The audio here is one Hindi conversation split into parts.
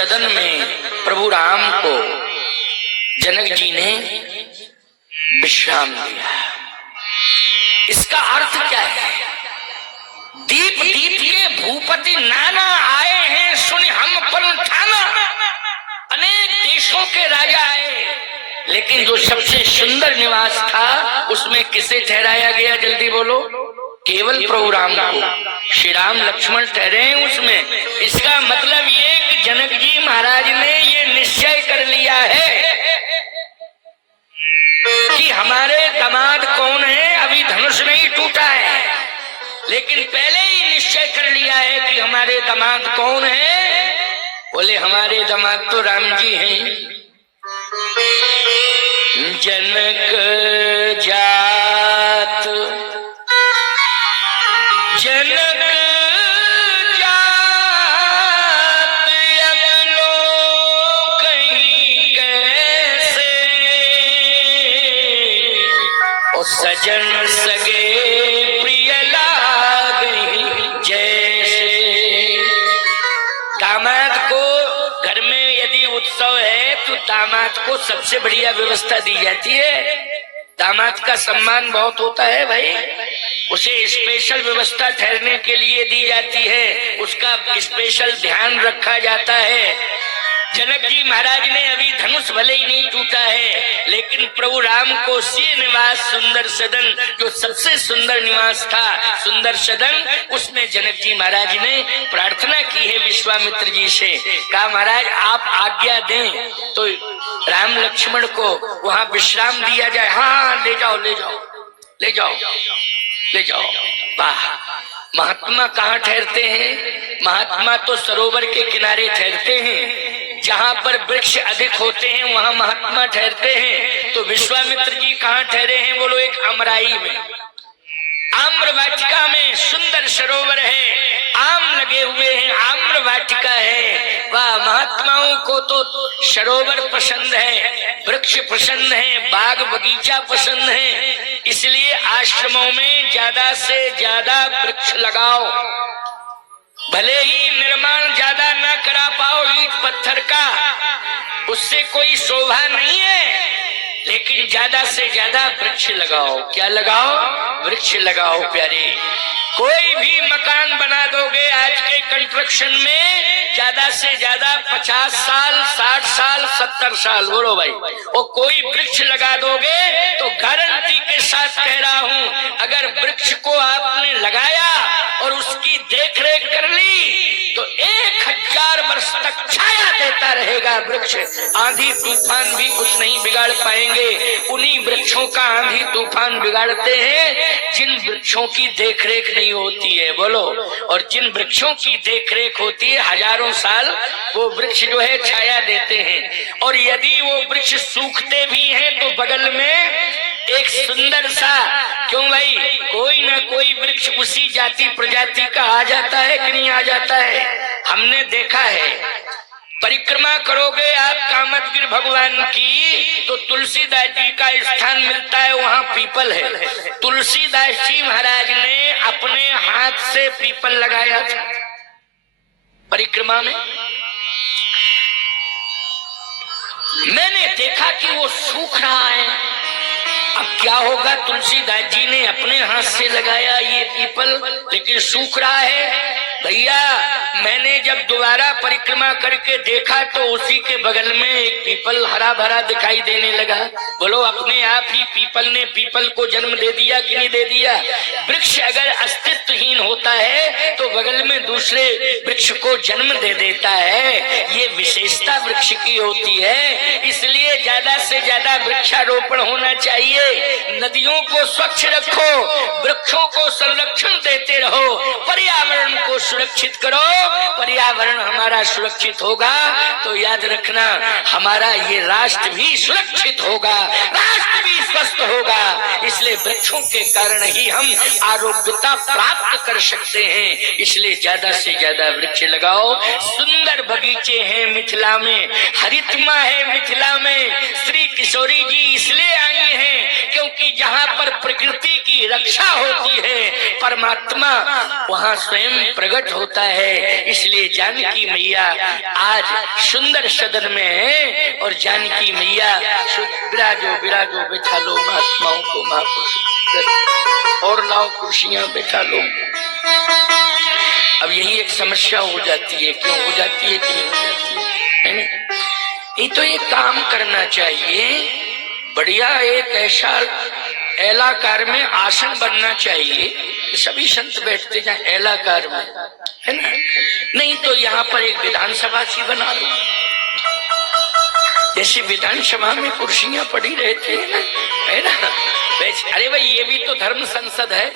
सदन में प्रभु राम को जनक जी ने विश्राम दिया। इसका अर्थ क्या है? दीप दीप के भूपति नाना आए हैं, सुन हम पर ठाना। अनेक देशों के राजा आए, लेकिन जो सबसे सुंदर निवास था उसमें किसे ठहराया गया? जल्दी बोलो। केवल प्रभु राम को। श्री राम लक्ष्मण ठहरे हैं उसमें। इसका मतलब ये कि जनक जी महाराज ने ये निश्चय कर लिया है कि हमारे दामाद कौन है। अभी धनुष नहीं टूटा है, लेकिन पहले ही निश्चय कर लिया है कि हमारे दामाद कौन है। बोले हमारे दामाद तो राम जी हैं। जनक जात जनक जात अगलो कहीं कैसे, और सजन सगे प्रिय लागे जैसे। दामाद को घर में यदि उत्सव है तो दामाद को सबसे बढ़िया व्यवस्था दी जाती है। दामाद का सम्मान बहुत होता है भाई, उसे स्पेशल व्यवस्था ठहरने के लिए दी जाती है, उसका स्पेशल ध्यान रखा जाता है। जनक जी महाराज ने अभी धनुष भले ही नहीं टूटा है, लेकिन प्रभु राम को सी निवास सुंदर सदन, जो सबसे सुंदर निवास था, सुंदर सदन, उसमें जनक जी महाराज ने प्रार्थना की है विश्वामित्र जी से। कहा महाराज आप आज्ञा दें तो राम लक्ष्मण को वहां विश्राम दिया जाए। हाँ ले जाओ ले जाओ ले जाओ ले जाओ। वाह, महात्मा कहाँ ठहरते हैं? महात्मा तो सरोवर के किनारे ठहरते हैं, जहाँ पर वृक्ष अधिक होते हैं वहाँ महात्मा ठहरते हैं। तो विश्वामित्र जी कहाँ ठहरे हैं? बोलो एक अमराई में, आम्र वाटिका में। सुंदर सरोवर है, आम लगे हुए हैं, आम्र वाटिका है। वाह, महात्माओं को तो सरोवर पसंद है, वृक्ष पसंद है, बाग बगीचा पसंद है। इसलिए आश्रमों में ज्यादा से ज्यादा वृक्ष लगाओ। भले ही निर्माण ज्यादा ना करा पाओ ईंट पत्थर का, उससे कोई शोभा नहीं है, लेकिन ज्यादा से ज्यादा वृक्ष लगाओ। क्या लगाओ? वृक्ष लगाओ प्यारे। कोई भी मकान बना दोगे आज के कंस्ट्रक्शन में, ज्यादा से ज्यादा 50 साल 60 साल 70 साल, बोलो भाई, और कोई वृक्ष लगा दोगे तो गारंटी के साथ कह रहा हूं, अगर वृक्ष को आपने लगाया और उसकी देखरेख कर ली तो 1000 वर्ष तक छाया देता रहेगा वृक्ष। आंधी तूफान भी कुछ नहीं बिगाड़ पाएंगे। उन्हीं वृक्षों का आंधी तूफान बिगाड़ते हैं जिन वृक्षों की देखरेख नहीं होती है, बोलो। और जिन वृक्षों की देखरेख होती है हजारों साल वो वृक्ष जो है छाया देते हैं। और यदि वो वृक्ष सूखते भी हैं तो बगल में एक सुंदर सा, क्यों भाई, कोई ना कोई वृक्ष उसी जाति प्रजाति का आ जाता है कि नहीं आ जाता है? हमने देखा है, परिक्रमा करोगे आप कामदगिरि भगवान की तो तुलसीदास जी का स्थान मिलता है, वहाँ पीपल है। तुलसीदास जी महाराज ने अपने हाथ से पीपल लगाया था परिक्रमा में। मैंने देखा कि वो सूख रहा है। अब क्या होगा? तुलसीदास जी ने अपने हाथ से लगाया ये पीपल, लेकिन सूख रहा है। भैया मैंने जब दोबारा परिक्रमा करके देखा तो उसी के बगल में एक पीपल हरा भरा दिखाई देने लगा। बोलो, अपने आप ही पीपल ने पीपल को जन्म दे दिया कि नहीं दे दिया? वृक्ष अगर अस्तित्वहीन होता है तो बगल में दूसरे वृक्ष को जन्म दे देता है। ये विशेषता वृक्ष की होती है, इसलिए ज्यादा से ज्यादा वृक्षारोपण होना चाहिए। नदियों को स्वच्छ रखो, वृक्षों को संरक्षण देते रहो, पर्यावरण को सुरक्षित करो। पर्यावरण हमारा सुरक्षित होगा तो याद रखना हमारा ये राष्ट्र भी सुरक्षित होगा, राष्ट्र भी स्वस्थ होगा। इसलिए वृक्षों के कारण ही हम आरोग्यता प्राप्त कर सकते हैं। इसलिए ज्यादा से ज्यादा वृक्ष लगाओ। सुंदर बगीचे हैं मिथिला में, हरितमा है मिथिला में। श्री किशोरी जी इसलिए आई हैं क्योंकि जहाँ पर प्रकृति की की रक्षा होती है, परमात्मा वहां स्वयं प्रकट होता है। इसलिए जानकी मैया आज सुंदर सदन में है और जानकी मैया विराजो विराजो बैठा लो महात्माओं को महापुरुष और लाओ कुर्सियां बैठा लो। अब यही एक समस्या हो जाती है, क्यों हो जाती है कि नहीं हो जाती है ना? ये तो एक काम करना चाहिए, बढ़िया एक ऐसा एलाकार में आसन बनना चाहिए, सभी संत बैठते जाए एलाकार में, है ना? नहीं तो यहाँ पर एक विधानसभा सी बना लो, जैसे विधानसभा में कुर्सियां पड़ी रहती है ना, है ना? अरे भाई ये भी तो धर्म संसद है,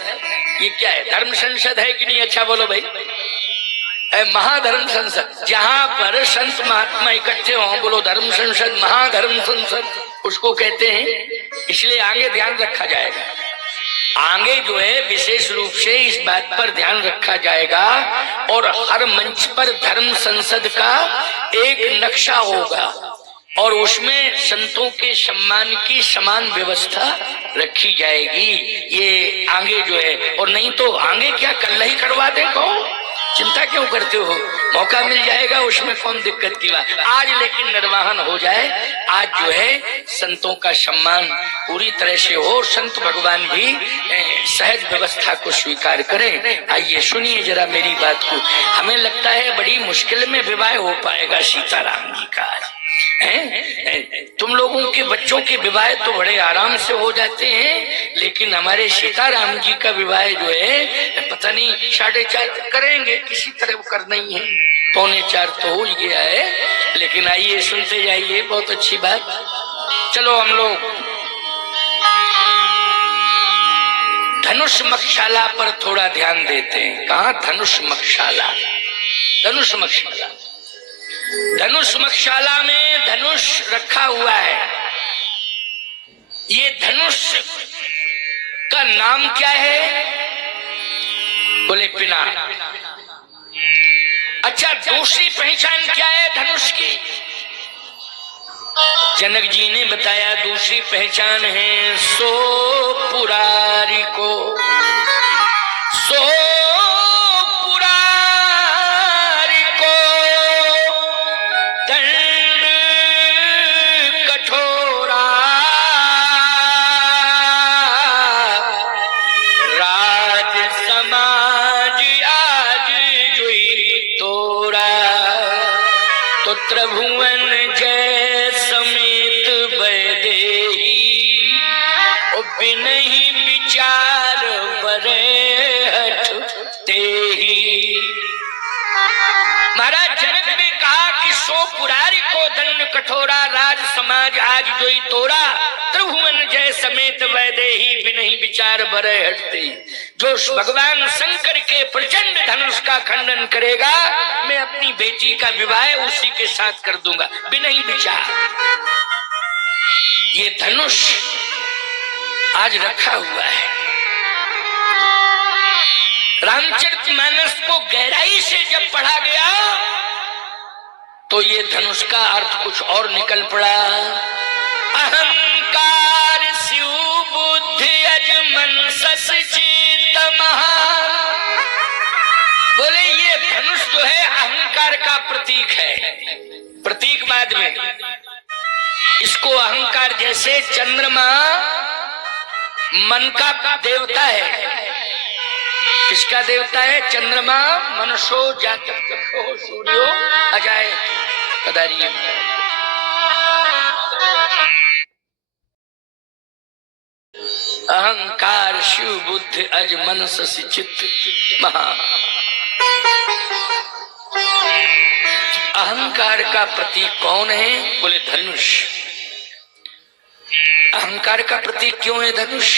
ये क्या है, धर्म संसद है कि नहीं? अच्छा बोलो भाई, महाधर्म संसद, जहां पर संत महात्मा इकट्ठे हों, बोलो धर्म संसद, महाधर्म संसद उसको कहते हैं। इसलिए आगे ध्यान रखा जाएगा, आगे जो है विशेष रूप से इस बात पर ध्यान रखा जाएगा और हर मंच पर धर्म संसद का एक नक्शा होगा और उसमें संतों के सम्मान की समान व्यवस्था रखी जाएगी। ये आगे जो है, और नहीं तो आगे क्या कल ही करवा दे, कहो चिंता क्यों करते हो, मौका मिल जाएगा, उसमें कौन दिक्कत की बात। आज लेकिन निर्वाहन हो जाए, आज जो है संतों का सम्मान पूरी तरह से हो, संत भगवान भी सहज व्यवस्था को स्वीकार करें। आइए सुनिए जरा मेरी बात को। हमें लगता है बड़ी मुश्किल में विवाह हो पाएगा सीताराम जी का, तुम लोगों के बच्चों के विवाह तो बड़े आराम से हो जाते हैं, लेकिन हमारे सीताराम जी का विवाह जो है पता नहीं 4:30 करेंगे, किसी तरह करना ही है, 3:45 तो हो गया है। लेकिन आइए सुनते जाइए, बहुत अच्छी बात। चलो हम लोग धनुष मक्षाला पर थोड़ा ध्यान देते हैं। कहाँ धनुष मक्षाला? धनुष मक्षाला, धनुष मक्षाला में धनुष रखा हुआ है। ये धनुष का नाम क्या है? बोले पिना। अच्छा, दूसरी पहचान क्या है धनुष की? जनक जी ने बताया दूसरी पहचान है सो पुरारी को, सो त्रिभुवन जय समेत वैदेही, बिनहि विचार बरे हठ तेहि। महाराज जनक ने कहा कि सो पुरारी को दंड कठोरा, राज समाज आज जोई तोरा, त्रिभुवन जय समेत वैदेही, बिनहि विचार बरे हठ तेहि। जो भगवान शंकर के प्रचंड धनुष का खंडन करेगा, मैं अपनी बेटी का विवाह उसी के साथ कर दूंगा बिना ही विचार। ये धनुष आज रखा हुआ है। रामचरितमानस को गहराई से जब पढ़ा गया तो ये धनुष का अर्थ कुछ और निकल पड़ा। अहंकार शिव बुद्धि अजमन सस चित महा। बोले ये धनुष जो है अहंकार का प्रतीक है। प्रतीक बाद में इसको अहंकार, जैसे चंद्रमा मन का देवता है। किसका देवता है? चंद्रमा। मनसो जातो सूर्यो अजाय पदारिये। अहंकार शिव बुद्धि अज मन सि चित्त महा। अहंकार का प्रतीक कौन है? बोले धनुष। अहंकार का प्रतीक क्यों है धनुष?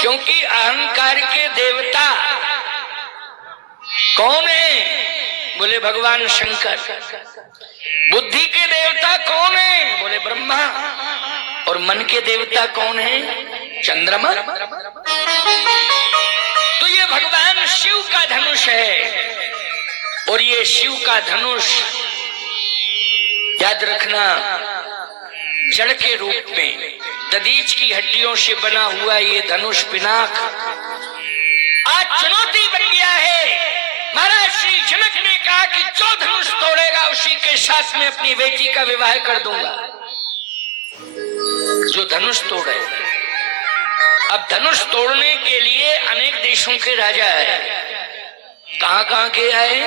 क्योंकि अहंकार के देवता कौन है? बोले भगवान शंकर। बुद्धि के देवता कौन है? बोले ब्रह्मा। और मन के देवता कौन है? चंद्रमा। तो ये भगवान शिव का धनुष है। और ये शिव का धनुष याद रखना, जड़ के रूप में दधीच की हड्डियों से बना हुआ ये धनुष पिनाक आज चुनौती बन गया है। महाराज श्री जनक ने कहा कि जो धनुष तोड़ेगा उसी के साथ में अपनी बेटी का विवाह कर दूंगा। जो धनुष तोड़े। अब धनुष तोड़ने के लिए अनेक देशों के राजा आए। कहां के आए?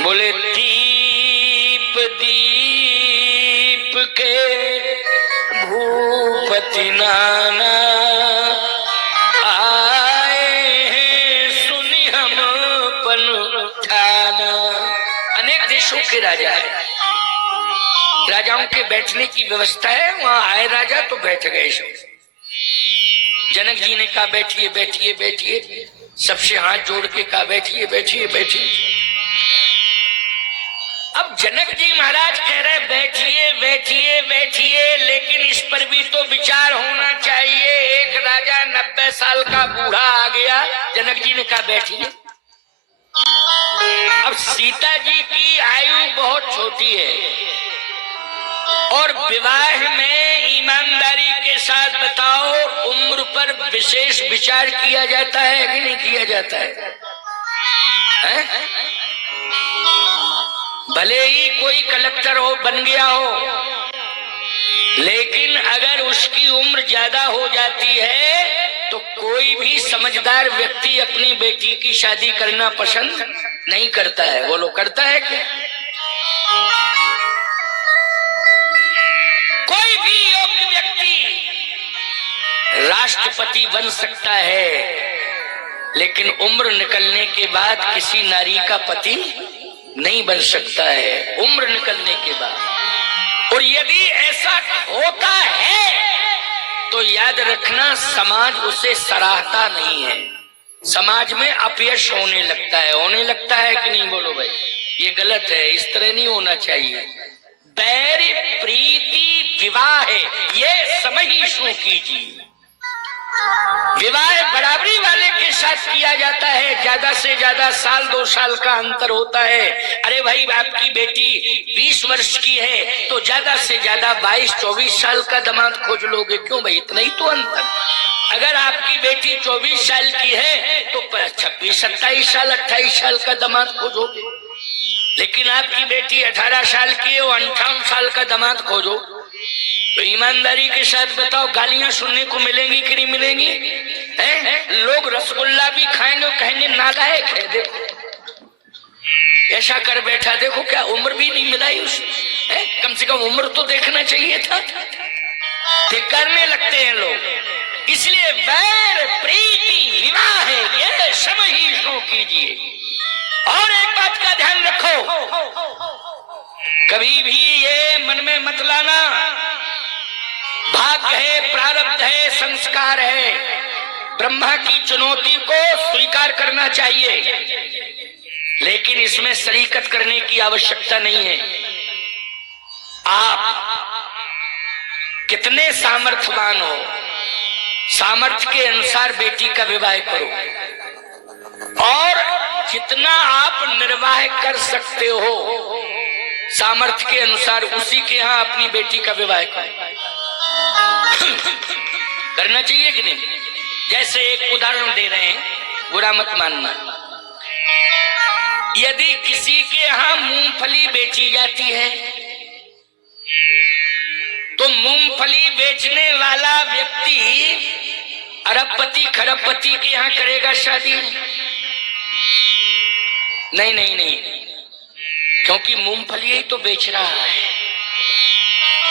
बोले दीप दीप के भूपति नाना आए हैं सुनी हम पनठाना। अनेक देशों के राजा है। राजाओं के बैठने की व्यवस्था है। वहां आए राजा तो बैठ गए सब। जनक जी ने कहा बैठिए बैठिए बैठिए। सबसे हाथ जोड़ के कहा बैठिए बैठिए बैठिए। अब जनक जी महाराज कह रहे बैठिए बैठिए बैठिए, लेकिन इस पर भी तो विचार होना चाहिए। एक राजा 90 साल का बूढ़ा आ गया। जनक जी ने कहा बैठिए। अब सीता जी की आयु बहुत छोटी है और विवाह में ईमानदारी के साथ बताओ उम्र पर विशेष विचार किया जाता है कि नहीं किया जाता है? भले ही कोई कलेक्टर हो बन गया हो, लेकिन अगर उसकी उम्र ज्यादा हो जाती है तो कोई भी समझदार व्यक्ति अपनी बेटी की शादी करना पसंद नहीं करता है। वो लोग करता है क्या? कोई भी योग्य व्यक्ति राष्ट्रपति बन सकता है, लेकिन उम्र निकलने के बाद किसी नारी का पति नहीं बन सकता है। उम्र निकलने के बाद। और यदि ऐसा होता है तो याद रखना समाज उसे सराहता नहीं है। समाज में अपयश होने लगता है। होने लगता है कि नहीं? बोलो भाई, ये गलत है। इस तरह नहीं होना चाहिए। बैर प्रीति विवाह है, ये समझिशु कीजिए। विवाह बराबरी वाले के साथ किया जाता है। ज्यादा से ज्यादा साल 2 साल का अंतर होता है। अरे भाई, आपकी बेटी 20 वर्ष की है तो ज्यादा से ज्यादा 22-24 साल का दामाद खोज लोगे। क्यों भाई? इतना ही तो अंतर। अगर आपकी बेटी 24 साल की है तो 26-27 साल 28 साल का दामाद खोजोगे। लेकिन आपकी बेटी 18 साल की है, वो 58 साल का दामाद खोजो तो ईमानदारी के साथ बताओ गालियां सुनने को मिलेंगी कि नहीं मिलेंगी? हैं? लोग रसगुल्ला भी खाएंगे और कहेंगे नालायक है, देखो ऐसा कर बैठा, देखो क्या उम्र भी नहीं मिलाई उसने। कम से कम उम्र तो देखना चाहिए था। करने लगते हैं लोग। इसलिए वैर प्रीति विवाह है, ये समझिशु कीजिए। और एक बात का ध्यान रखो, कभी भी ये मन में मत लाना भाग्य है, प्रारब्ध है, संस्कार है। ब्रह्मा की चुनौती को स्वीकार करना चाहिए, लेकिन इसमें शरीकत करने की आवश्यकता नहीं है। आप कितने सामर्थ्यवान हो, सामर्थ्य के अनुसार बेटी का विवाह करो और जितना आप निर्वाह कर सकते हो सामर्थ्य के अनुसार उसी के यहाँ अपनी बेटी का विवाह करो। करना चाहिए कि नहीं? जैसे एक उदाहरण दे रहे हैं, बुरा मत मानना। यदि किसी के यहाँ मूंगफली बेची जाती है तो मूंगफली बेचने वाला व्यक्ति अरबपति खरबपति के यहाँ करेगा शादी? नहीं नहीं नहीं, क्योंकि मूंगफली ही तो बेच रहा है।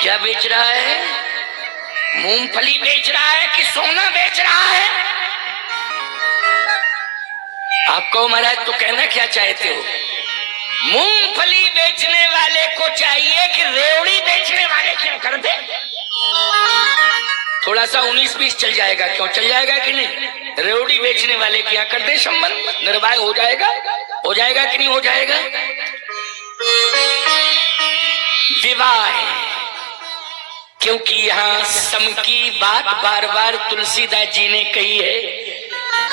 क्या बेच रहा है? मूंगफली बेच रहा है कि सोना बेच रहा है? आप कहो महाराज तो कहना क्या चाहते हो? मूंगफली बेचने वाले को चाहिए कि रेवड़ी बेचने वाले क्यों कर दे? थोड़ा सा 19-20 चल जाएगा। क्यों चल जाएगा कि नहीं? रेवड़ी बेचने वाले क्या कर दे संबंध, निर्वाह हो जाएगा। हो जाएगा कि नहीं हो जाएगा? विवाह, क्योंकि यहाँ सम की बात बार बार तुलसीदास जी ने कही है।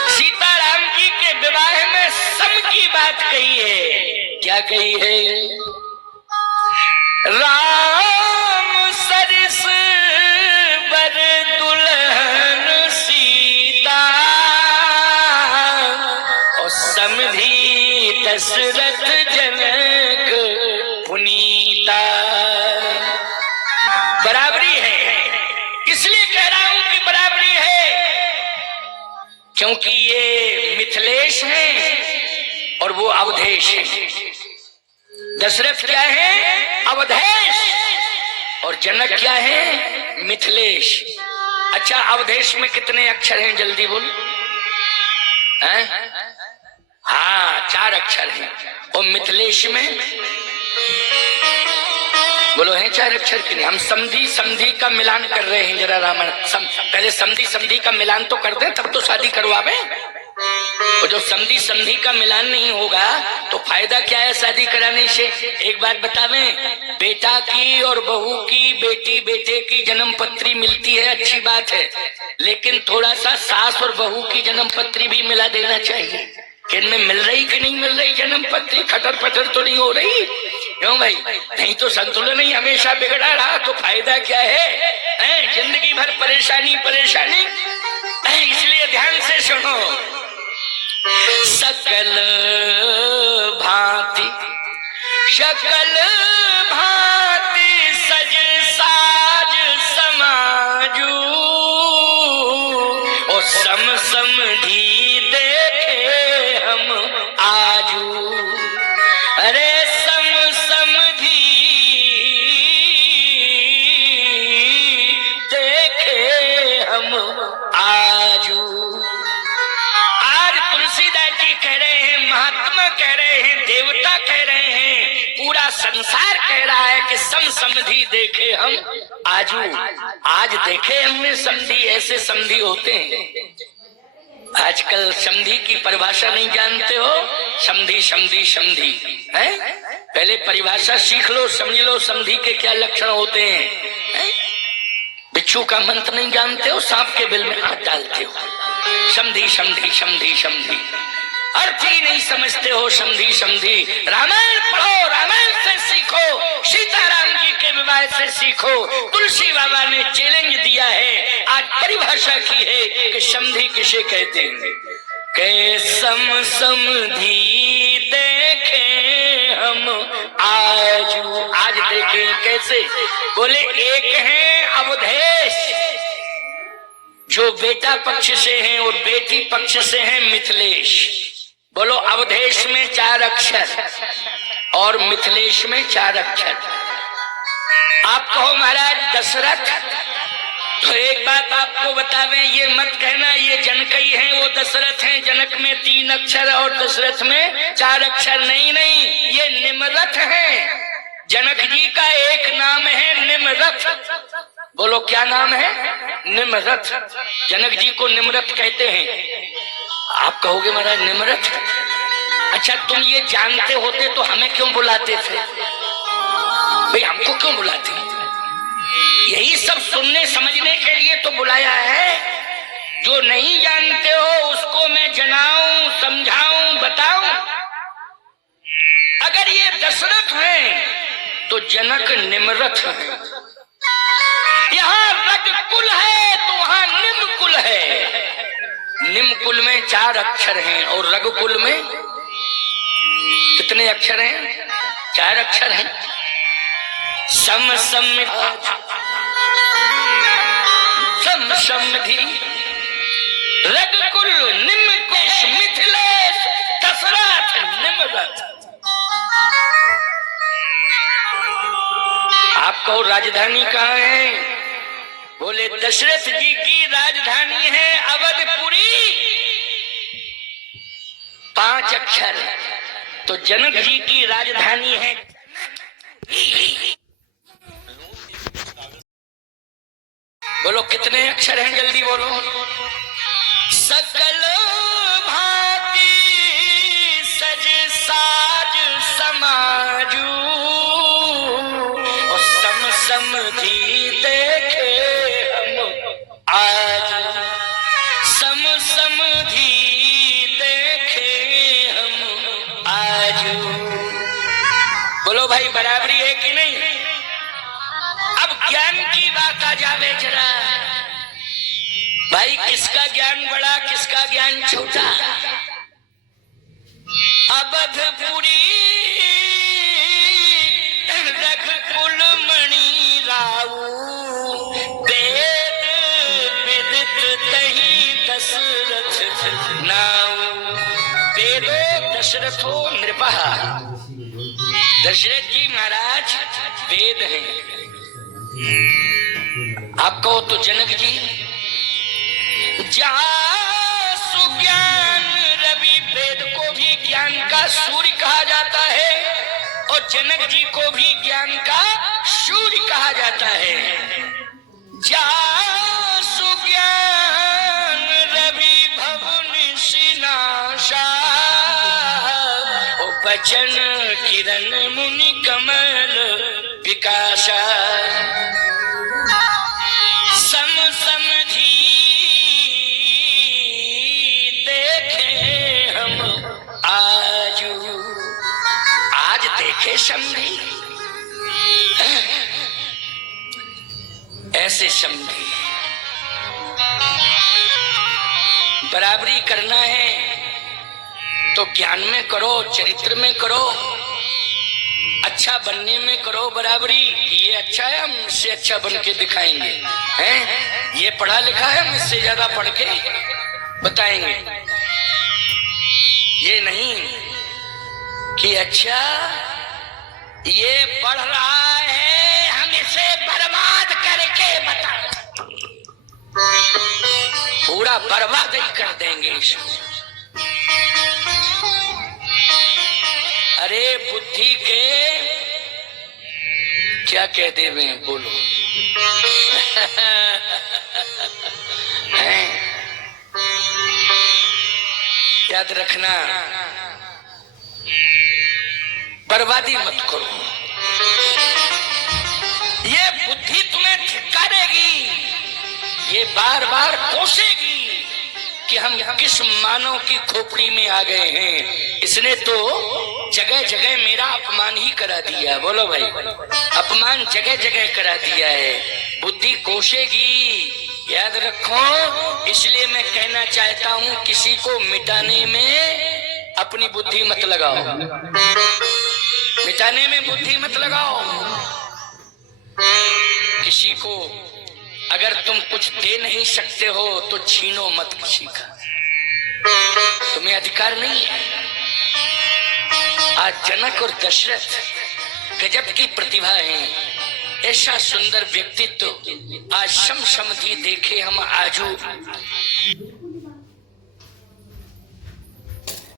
सीताराम जी के विवाह में सम की बात कही है। क्या कही है? राम सरस समधी दशरथ जनक पुनीता। बराबरी है, इसलिए कह रहा हूं कि बराबरी है क्योंकि ये मिथिलेश है और वो अवधेश है। दशरथ क्या है? अवधेश। और जनक क्या है? मिथिलेश। अच्छा, अवधेश में कितने अक्षर हैं? जल्दी बोल। हाँ, 4 अक्षर हैं। और मिथिलेश में बोलो हैं 4 अक्षर के नहीं? हम समधी समधी का मिलान कर रहे हैं। जरा रामन पहले समधी समधी का मिलान तो कर दे, तब तो शादी करवावे। और जब समधी समधी का मिलान नहीं होगा तो फायदा क्या है शादी कराने से? एक बात बतावे, बेटा की और बहू की, बेटी बेटे की जन्म पत्री मिलती है, अच्छी बात है, लेकिन थोड़ा सा सास और बहू की जन्म पत्री भी मिला देना चाहिए। कि इनमें मिल रही कि नहीं मिल रही जन्म पत्री? खटर पटर तो नहीं हो रही? क्यों भाई? नहीं तो संतुलन ही हमेशा बिगड़ा रहा तो फायदा क्या है? जिंदगी भर परेशानी परेशानी। इसलिए ध्यान से सुनो। सकल भांति शकल भांति सज साज समाजू और सम समधी देखे हम आजू। अरे सम समधी देखे हम आजू। कह रहे हैं, महात्मा कह रहे हैं, देवता कह रहे हैं, पूरा संसार कह रहा है कि सम समधी देखे हम आजू। आज देखे हमने समधी। ऐसे समधी होते हैं। आजकल समधी की परिभाषा नहीं जानते हो? समधी समधी समधी है। पहले परिभाषा सीख लो, समझ लो समधी के क्या लक्षण होते हैं। बिच्छू का मंत्र नहीं जानते हो? सांप के बिल में हाथ डालते हो। समधी समधी समधी समधी अर्थ ही नहीं समझते हो। समधी समधी रामायण पढ़ो, रामायण से सीखो, सीताराम जी के विवाह से सीखो। तुलसी बाबा ने चैलेंज दिया है, आज परिभाषा की है कि समधी किसे कहते हैं। के सम समधी देखे हम आजू। आज देखें कैसे? बोले एक है अवधेश जो बेटा पक्ष से हैं और बेटी पक्ष से हैं मिथिलेश। बोलो, अवधेश में 4 अक्षर और मिथिलेश में 4 अक्षर। आप कहो महाराज दशरथ, तो एक बात आपको बतावें, ये मत कहना ये जनकई हैं वो दशरथ हैं। जनक में 3 अक्षर और दशरथ में 4 अक्षर। नहीं नहीं, ये निमरथ है। जनक जी का एक नाम है निमरथ। बोलो क्या नाम है? निमरथ। जनक जी को निमरथ कहते हैं। आप कहोगे महाराज निमरथ, अच्छा तुम ये जानते होते तो हमें क्यों बुलाते थे? भाई हमको क्यों बुलाते? यही सब सुनने समझने के लिए तो बुलाया है। जो नहीं जानते हो उसको मैं जनाऊं, समझाऊं, बताऊं। अगर ये दशरथ हैं तो जनक निमरथ है। यहाँ रग कुल है तो वहां निम कुल है। निम कुल में 4 अक्षर हैं और रघु कुल में कितने अक्षर हैं? 4 अक्षर हैं। सम समधी रघु कुल निम कुश मिथिलेश दशरथ निमरथ। आप कहो राजधानी कहाँ है? बोले दशरथ जी की राजधानी है अवधपुरी। 5 अक्षर। तो जनक जी की राजधानी है। बोलो कितने अक्षर हैं? जल्दी बोलो। सकल भांति सज साज समाजू और सम समधी देखे आज। सम समधी देखे हम आज। बोलो भाई बराबरी है कि नहीं? अब ज्ञान की बात आ जावे जरा। भाई किसका ज्ञान बड़ा, किसका ज्ञान छोटा? अवधपुरी रघुकुल मणि राऊ, वेद विदित तहि दशरथ नाऊ। वेदो दशरथो नृपः, दशरथ जी महाराज वेद हैं। आपको तो जनक जी जहां सुज्ञान रवि, वेद को भी ज्ञान का सूर्य कहा जाता है और जनक जी को भी ज्ञान का सूर्य कहा जाता है। जहां सुज्ञान रवि भवन सिनाशा, बचन किरण मुनि कमल विकासा। सम समधि देखे हम आजू, आज देखे समझी, ऐसे समझी। बराबरी करना है तो ज्ञान में करो, चरित्र में करो, अच्छा बनने में करो बराबरी। ये अच्छा है, हम इससे अच्छा बन के दिखाएंगे, हैं? ये पढ़ा लिखा है, हम इससे ज्यादा पढ़ के बताएंगे। ये नहीं कि अच्छा ये पढ़ रहा है, हम इसे बर्बाद करके बता, पूरा बर्बाद ही कर देंगे इसको। अरे बुद्धि के क्या कह दे में बोलो। याद रखना, बर्बादी मत करो। ये बुद्धि तुम्हें धिक्कारेगी, ये बार बार कोसेगी कि हम किस मानव की खोपड़ी में आ गए हैं। इसने तो जगह जगह मेरा अपमान ही करा दिया। बोलो भाई, अपमान जगह जगह करा दिया है। बुद्धि कोसेगी, याद रखो। इसलिए मैं कहना चाहता हूं, किसी को मिटाने में अपनी बुद्धि मत लगाओ, मिटाने में बुद्धि मत लगाओ। किसी को अगर तुम कुछ दे नहीं सकते हो तो छीनो मत किसी का, तुम्हें अधिकार नहीं है। आज जनक और दशरथ गजब की प्रतिभा है, ऐसा सुंदर व्यक्तित्व। आज सम समधि देखे हम आजू,